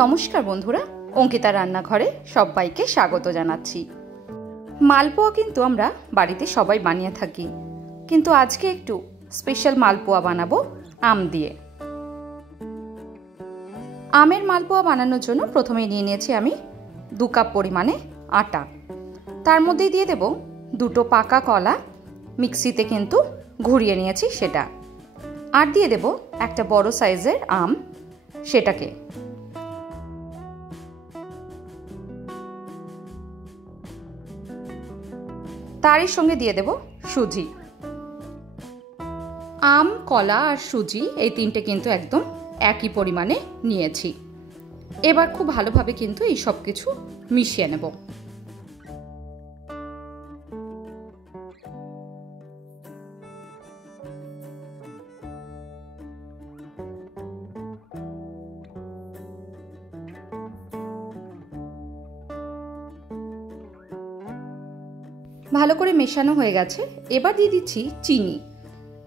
নমস্কার বন্ধুরা, অঙ্কিতা রান্নাঘরে সবাইকে স্বাগত জানাচ্ছি। মালপোয়া কিন্তু আমরা বাড়িতে সবাই বানিয়ে থাকি, কিন্তু আজকে একটু স্পেশাল মালপোয়া বানাবো আম দিয়ে। আমের মালপোয়া বানানোর জন্য প্রথমে নিয়ে নিয়েছি আমি 2 কাপ পরিমাণে আটা। তার মধ্যে দিয়ে দেব 2টো পাকা কলা, মিক্সিতে কিন্তু ঘুরিয়ে নিয়েছি সেটা। আর দিয়ে দেব একটা বড় সাইজের আম, সেটাকে। তারই সঙ্গে দিয়ে দেব সুজি। আম, কলা আর সুজি এই তিনটে কিন্তু একদম একই পরিমাণে নিয়েছি। এবার খুব ভালোভাবে কিন্তু এই সব কিছু মিশিয়ে নেব। ভালো করে মেশানো হয়ে গেছে। এবার দিয়ে দিচ্ছি চিনি।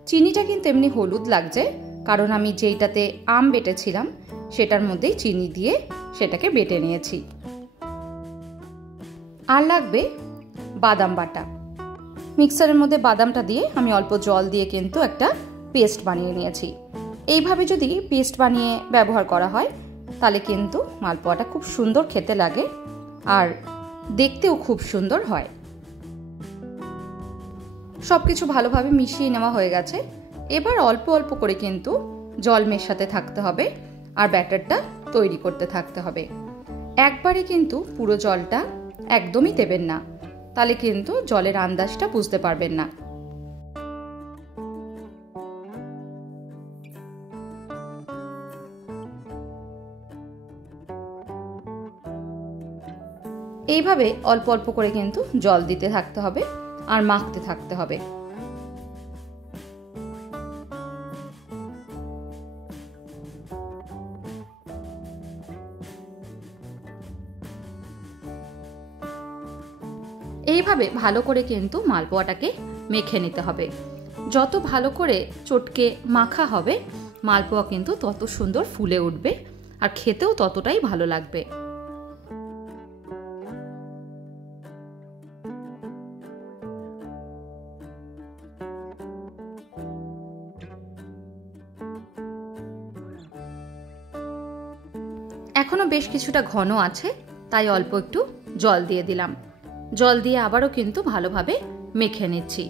চিনিটা কিন্তু এমনি হলুদ লাগছে, কারণ আমি যেইটাতে আম বেটেছিলাম সেটার মধ্যেই চিনি দিয়ে সেটাকে বেটে নিয়েছি। আর লাগবে বাদাম বাটা। মিক্সারের মধ্যে বাদামটা দিয়ে আমি অল্প জল দিয়ে কিন্তু একটা পেস্ট বানিয়ে নিয়েছি। এইভাবে যদি পেস্ট বানিয়ে ব্যবহার করা হয় তাহলে কিন্তু মালপোয়াটা খুব সুন্দর খেতে লাগে আর দেখতেও খুব সুন্দর হয়। সবকিছু ভালোভাবে মিশিয়ে নেওয়া হয়ে গেছে। এবার অল্প অল্প করে কিন্তু জল মেশাতে থাকতে হবে আর ব্যাটারটা তৈরি করতে থাকতে হবে। একবারে কিন্তু পুরো জলটা একদমই দেবেন না, তাহলে কিন্তু জলের আন্দাজটা বুঝতে পারবেন না। এইভাবে অল্প অল্প করে কিন্তু জল দিতে থাকতে হবে আর মাখতে থাকতে হবে। এইভাবে ভালো করে কিন্তু মালপোয়াটাকে মেখে নিতে হবে। যত ভালো করে চটকে মাখা হবে মালপোয়া কিন্তু তত সুন্দর ফুলে উঠবে আর খেতেও ততটাই ভালো লাগবে। এখনো বেশ কিছুটা ঘন আছে, তাই অল্প একটু জল দিয়ে দিলাম। জল দিয়ে আবারও কিন্তু ভালোভাবে মেখে নিচ্ছি।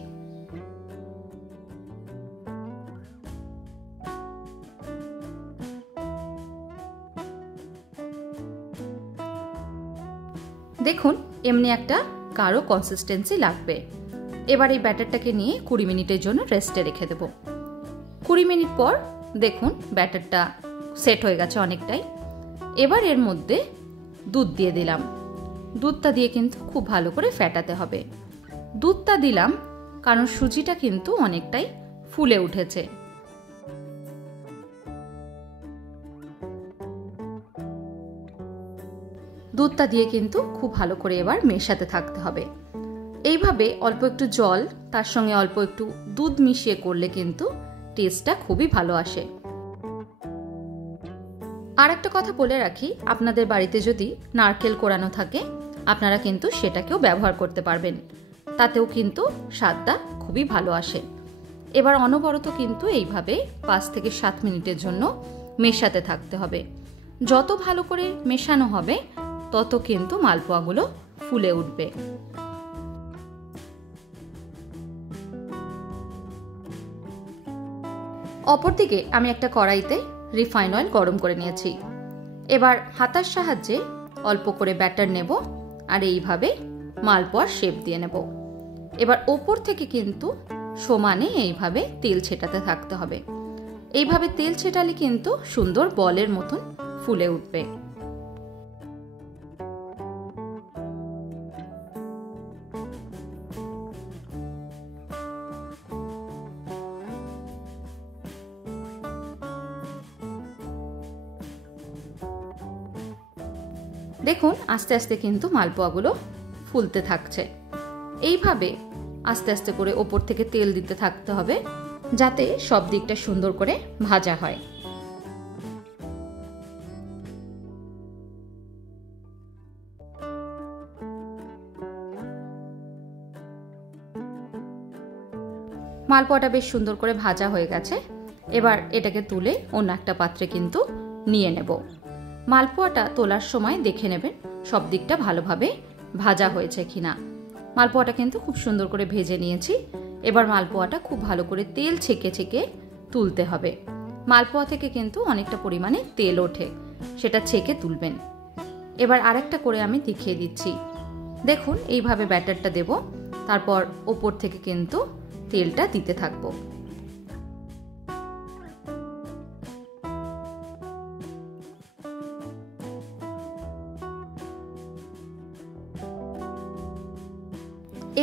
দেখুন এমনি একটা গাঢ় কনসিস্টেন্সি লাগবে। এবার এই ব্যাটারটাকে নিয়ে 20 মিনিটের জন্য রেস্টে রেখে দেব। 20 মিনিট পর দেখুন ব্যাটারটা সেট হয়ে গেছে অনেকটাই। এবার এর মধ্যে দুধ দিয়ে দিলাম। দুধটা দিয়ে কিন্তু খুব ভালো করে ফেটাতে হবে। দুধটা দিলাম কারণ সুজিটা কিন্তু অনেকটাই ফুলে উঠেছে। দুধটা দিয়ে কিন্তু খুব ভালো করে এবার মেশাতে থাকতে হবে। এইভাবে অল্প একটু জল তার সঙ্গে অল্প একটু দুধ মিশিয়ে করলে কিন্তু টেস্টটা খুবই ভালো আসে। আর একটা কথা বলে রাখি, আপনাদের বাড়িতে যদি নারকেল কোড়ানো থাকে আপনারা কিন্তু সেটাকেও ব্যবহার করতে পারবেন, তাতেও কিন্তু স্বাদটা খুবই ভালো আসে। এবার অনবরত কিন্তু এইভাবে 5 থেকে 7 মিনিটের জন্য মেশাতে থাকতে হবে। যত ভালো করে মেশানো হবে তত কিন্তু মালপোয়াগুলো ফুলে উঠবে। অপরদিকে আমি একটা কড়াইতে রিফাইন অয়েল গরম করে নিয়েছি। এবার হাতার সাহায্যে অল্প করে ব্যাটার নেব আর এইভাবে মালপোয়ার শেপ দিয়ে নেব। এবার ওপর থেকে কিন্তু সমানে এইভাবে তেল ছেটাতে থাকতে হবে। এইভাবে তেল ছেটালে কিন্তু সুন্দর বলের মতন ফুলে উঠবে। দেখুন আস্তে আস্তে কিন্তু মালপোয়াগুলো ফুলতে থাকছে। এইভাবে আস্তে আস্তে করে ওপর থেকে তেল দিতে থাকতে হবে যাতে সব দিকটা সুন্দর করে ভাজা হয়। মালপোয়াটা বেশ সুন্দর করে ভাজা হয়ে গেছে। এবার এটাকে তুলে অন্য একটা পাত্রে কিন্তু নিয়ে নেব। মালপোয়াটা তোলার সময় দেখে নেবেন সব দিকটা ভালোভাবে ভাজা হয়েছে কিনা। মালপোয়াটা কিন্তু খুব সুন্দর করে ভেজে নিয়েছি। এবার মালপোয়াটা খুব ভালো করে তেল ছেঁকে ছেঁকে তুলতে হবে। মালপোয়া থেকে কিন্তু অনেকটা পরিমাণে তেল ওঠে, সেটা ছেঁকে তুলবেন। এবার আরেকটা করে আমি দেখিয়ে দিচ্ছি। দেখুন এইভাবে ব্যাটারটা দেব, তারপর ওপর থেকে কিন্তু তেলটা দিতে থাকবো।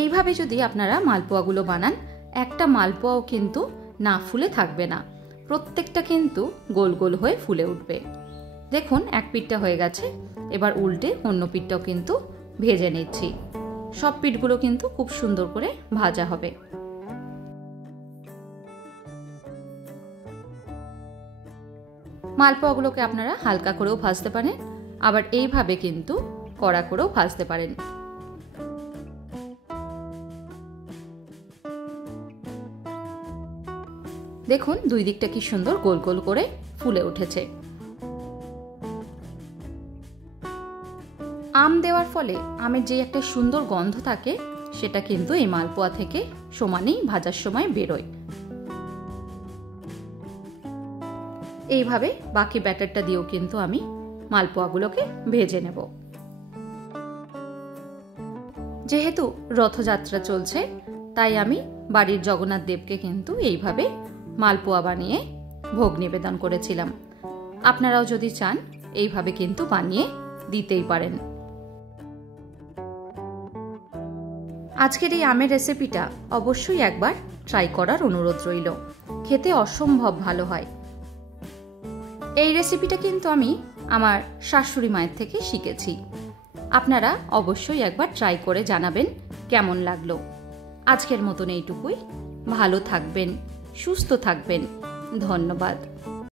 এইভাবে যদি আপনারা মালপোয়াগুলো বানান, একটা মালপোয়াও কিন্তু না ফুলে থাকবে না, প্রত্যেকটা কিন্তু গোল গোল হয়ে ফুলে উঠবে। দেখুন এক পিঠটা হয়ে গেছে, এবার উল্টে অন্য পিঠটাও কিন্তু ভেজে নিচ্ছি। সব পিঠগুলো কিন্তু খুব সুন্দর করে ভাজা হবে। মালপোয়াগুলোকে আপনারা হালকা করেও ভাজতে পারেন, আবার এইভাবে কিন্তু কড়া করেও ভাজতে পারেন। দেখুন দুই দিকটা কি সুন্দর গোল গোল করে ফুলে উঠেছে। আম দেওয়ার ফলে আমের যে একটা সুন্দর গন্ধ থাকে, সেটা কিন্তু এই মালপোয়া থেকে সমানেই ভাজার সময় বেরোয়। এইভাবে বাকি ব্যাটারটা দিয়েও কিন্তু আমি মালপোয়াগুলোকে ভেজে নেব। যেহেতু রথযাত্রা চলছে, তাই আমি বাড়ির জগন্নাথ দেবকে কিন্তু এইভাবে মালপোয়া বানিয়ে ভোগ নিবেদন করেছিলাম। আপনারাও যদি চান এইভাবে কিন্তু বানিয়ে দিতেই পারেন। আজকের এই আমের রেসিপিটা অবশ্যই একবার ট্রাই করার অনুরোধ রইল। খেতে অসম্ভব ভালো হয়। এই রেসিপিটা কিন্তু আমি আমার শাশুড়ি মায়ের থেকে শিখেছি। আপনারা অবশ্যই একবার ট্রাই করে জানাবেন কেমন লাগলো। আজকের মতন এইটুকুই। ভালো থাকবেন, সুস্থ থাকবেন। ধন্যবাদ।